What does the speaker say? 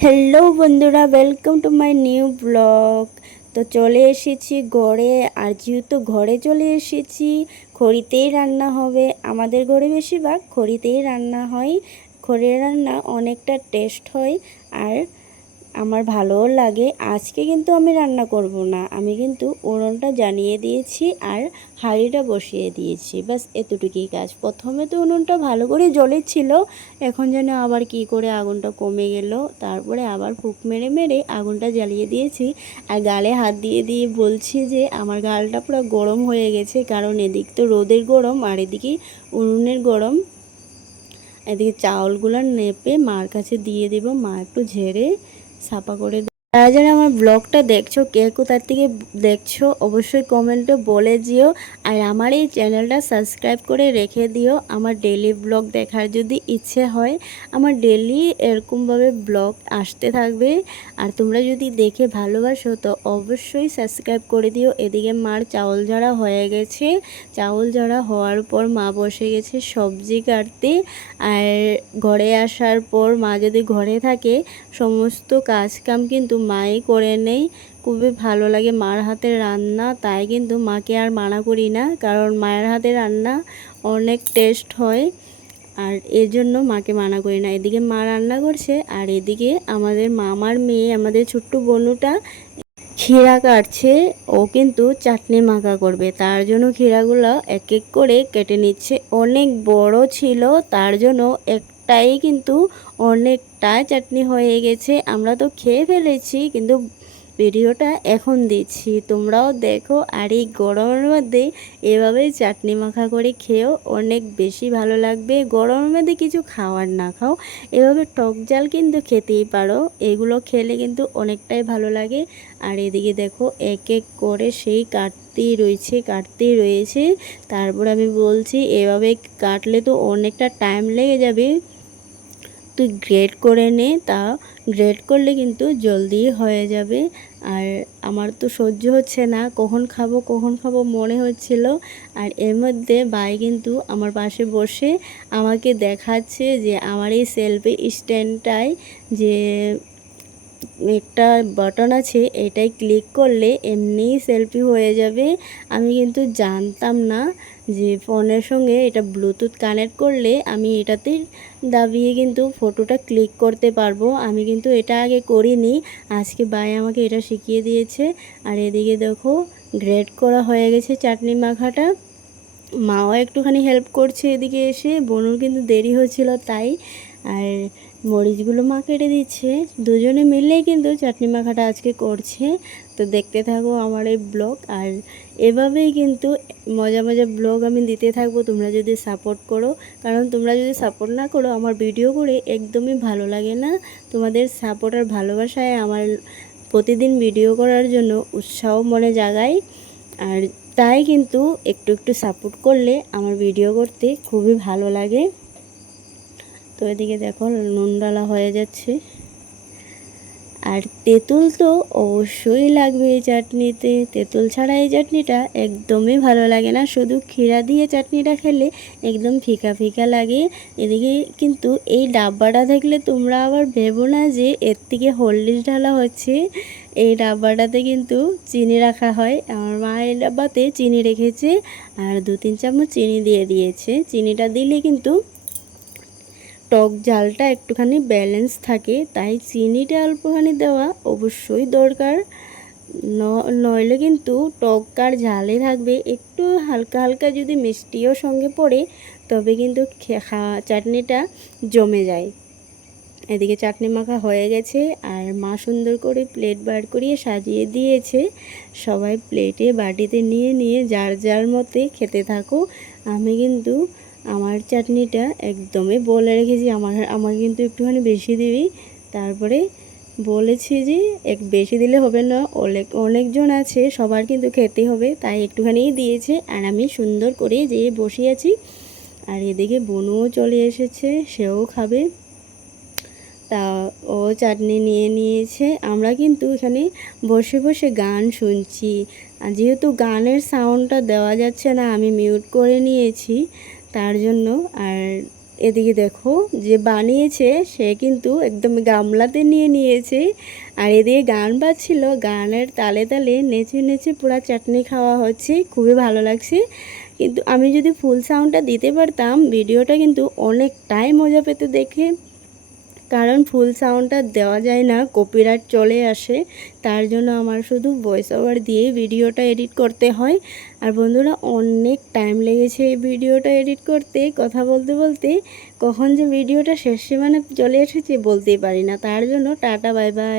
Hello বন্ধুরা, welcome to my new blog. তো চলে এসেছি ঘরে। আর যেহেতু ঘরে চলে এসেছি, খড়িতেই রান্না হবে। আমাদের ঘরে বেশিরভাগ খড়িতেই রান্না হয়। খড়ির রান্না অনেকটা টেস্ট হয় আর আমার ভালোও লাগে। আজকে কিন্তু আমি রান্না করব না, আমি কিন্তু উনুনটা জ্বালিয়ে দিয়েছি আর হাঁড়িটা বসিয়ে দিয়েছি। বাস এতটুকুই কাজ। প্রথমে তো উনুনটা ভালো করে জ্বলেছিল, এখন যেন আবার কি করে আগুনটা কমে গেল। তারপরে আবার ফুঁক মেরে মেরে আগুনটা জ্বালিয়ে দিয়েছি। আর গালে হাত দিয়ে দিয়ে বলছি যে আমার গালটা পুরো গরম হয়ে গেছে, কারণ এদিক তো রোদের গরম আর এদিকে উনুনের গরম। এদিকে চাউলগুলো নেপে মার কাছে দিয়ে দেব, মা একটু ঝেড়ে সাফা করে। যারা যারা আমার ব্লগটা দেখছো, কে কোথার থেকে দেখছো অবশ্যই কমেন্টে বলে দিও। আর আমার এই চ্যানেলটা সাবস্ক্রাইব করে রেখে দিও আমার ডেলি ব্লগ দেখার যদি ইচ্ছে হয়। আমার ডেলি এরকমভাবে ব্লগ আসতে থাকবে। আর তোমরা যদি দেখে ভালোবাসো তো অবশ্যই সাবস্ক্রাইব করে দিও। এদিকে মার চাউল ঝাড়া হয়ে গেছে। চাউল ঝাড়া হওয়ার পর মা বসে গেছে সবজি কাটতে। আর ঘরে আসার পর মা যদি ঘরে থাকে সমস্ত কাজ কাম কিন্তু মাই করে নেই। খুবই ভালো লাগে মার হাতের রান্না, তাই কিন্তু মাকে আর মানা করি না, কারণ মায়ের হাতের রান্না অনেক টেস্ট হয়। আর এর জন্য মাকে মানা করি না। এদিকে মা রান্না করছে আর এদিকে আমাদের মামার মেয়ে, আমাদের ছোট্ট বোনুটা ক্ষীরা কাটছে। ও কিন্তু চাটনি মাখা করবে, তার জন্য ক্ষীরাগুলো এক এক করে কেটে নিচ্ছে। অনেক বড় ছিল, তার জন্য একটাই কিন্তু অনেকটাই চাটনি হয়ে গেছে। আমরা তো খেয়ে ফেলেছি, কিন্তু ভিডিওটা এখন দিচ্ছি, তোমরাও দেখো। আর এই গরমের মধ্যে এভাবে চাটনি মাখা করে খেয়েও অনেক বেশি ভালো লাগবে। গরমের মধ্যে কিছু খাওয়ার না খাও, এভাবে টক জাল কিন্তু খেতেই পারো। এগুলো খেলে কিন্তু অনেকটাই ভালো লাগে। আর এদিকে দেখো এক এক করে সেই কাটতেই রয়েছে। তারপর আমি বলছি এভাবে কাটলে তো অনেকটা টাইম লেগে যাবে, তুই গ্রেড করে নে। তা গ্রেড করলে কিন্তু জলদি হয়ে যাবে। আর আমার তো সহ্য হচ্ছে না, কখন খাবো মনে হচ্ছিল। আর এর মধ্যে ভাই কিন্তু আমার পাশে বসে আমাকে দেখাচ্ছে যে আমার এই সেলফি স্ট্যান্ডটায় যে একটা বাটন আছে, এটাই ক্লিক করলে এমনিই সেলফি হয়ে যাবে। আমি কিন্তু জানতাম না যে ফোনের সঙ্গে এটা ব্লুটুথ কানেক্ট করলে আমি এটাতে দাবিয়ে কিন্তু ফটোটা ক্লিক করতে পারবো। আমি কিন্তু এটা আগে করিনি, আজকে ভাই আমাকে এটা শিখিয়ে দিয়েছে। আর এদিকে দেখো গ্রেড করা হয়ে গেছে চাটনি মাখাটা। মাও একটুখানি হেল্প করছে এদিকে এসে, বোনুর কিন্তু দেরি হচ্ছিল তাই। আর মরিচগুলো মা কেটে দিচ্ছে, দুজনে মিলেই কিন্তু চাটনি মাখাটা আজকে করছে। তো দেখতে থাকো আমার এই ব্লগ। আর এভাবেই কিন্তু মজা মজা ব্লগ আমি দিতে থাকবো, তোমরা যদি সাপোর্ট করো। কারণ তোমরা যদি সাপোর্ট না করো আমার ভিডিও করে একদমই ভালো লাগে না। তোমাদের সাপোর্ট আর ভালোবাসায় আমার প্রতিদিন ভিডিও করার জন্য উৎসাহ মনে জাগায়। আর তাই কিন্তু একটু একটু সাপোর্ট করলে আমার ভিডিও করতে খুবই ভালো লাগে। তো এদিকে দেখো নুন ডালা হয়ে যাচ্ছে। আর তেঁতুল তো অবশ্যই লাগবে এই চাটনিতে, তেঁতুল ছাড়া এই চাটনিটা একদমই ভালো লাগে না। শুধু ক্ষীরা দিয়ে চাটনিটা খেলে একদম ফিকা ফিকা লাগে। এদিকে কিন্তু এই ডাব্বাটা দেখলে তোমরা আবার ভেবো না যে এর থেকে হলদিস ঢালা হচ্ছে। এই ডাব্বাটাতে কিন্তু চিনি রাখা হয়। আমার মা এই ডাব্বাতে চিনি রেখেছে আর 2-3 চামচ চিনি দিয়ে দিয়েছে। চিনিটা দিলে কিন্তু টক ঝালটা একটুখানি ব্যালেন্স থাকে, তাই চিনিটা অল্পখানি দেওয়া অবশ্যই দরকার। নইলে কিন্তু টক আর ঝালে থাকবে। একটু হালকা হালকা যদি মিষ্টিও সঙ্গে পড়ে তবে কিন্তু চাটনিটা জমে যায়। এদিকে চাটনি মাখা হয়ে গেছে আর মা সুন্দর করে প্লেট বার করিয়ে সাজিয়ে দিয়েছে। সবাই প্লেটে বাটিতে নিয়ে নিয়ে যার যার মতে খেতে থাকো। আমি কিন্তু আমার চাটনিটা একদমই বলে রেখেছি, আমার কিন্তু একটুখানি বেশি দিবি। তারপরে বলেছি যে বেশি দিলে হবে না, অনেকজন আছে সবার কিন্তু খেতে হবে, তাই একটুখানিই দিয়েছে। আর আমি সুন্দর করে যেয়ে বসিয়েছি। আর এদিকে বোনও চলে এসেছে, সেও খাবে। তা ও চাটনি নিয়ে নিয়েছে। আমরা কিন্তু এখানে বসে বসে গান শুনছি। আর যেহেতু গানের সাউন্ডটা দেওয়া যাচ্ছে না, আমি মিউট করে নিয়েছি তার জন্য। আর এদিকে দেখো যে বানিয়েছে সে কিন্তু একদম গামলাতে নিয়ে নিয়েছে, আর এদিকে গান বাজছিল, গানের তালে তালে নেচে নেচে পুরো চাটনি খাওয়া হচ্ছে, খুবই ভালো লাগছে। কিন্তু আমি যদি ফুল সাউন্ডটা দিতে পারতাম ভিডিওটা কিন্তু অনেকটাই মজা পেতে দেখে, কারণ ফুল সাউন্ডটা দেওয়া যায় না, কপিরাইট চলে আসে। তার জন্য আমার শুধু ভয়েস ওভার দিয়ে ভিডিওটা এডিট করতে হয়। আর বন্ধুরা অনেক টাইম লেগেছে এই ভিডিওটা এডিট করতে, কথা বলতে বলতে কখন যে ভিডিওটা শেষ সীমানায় চলে এসেছে বলতেই পারি না। তার জন্য টাটা বাই বাই।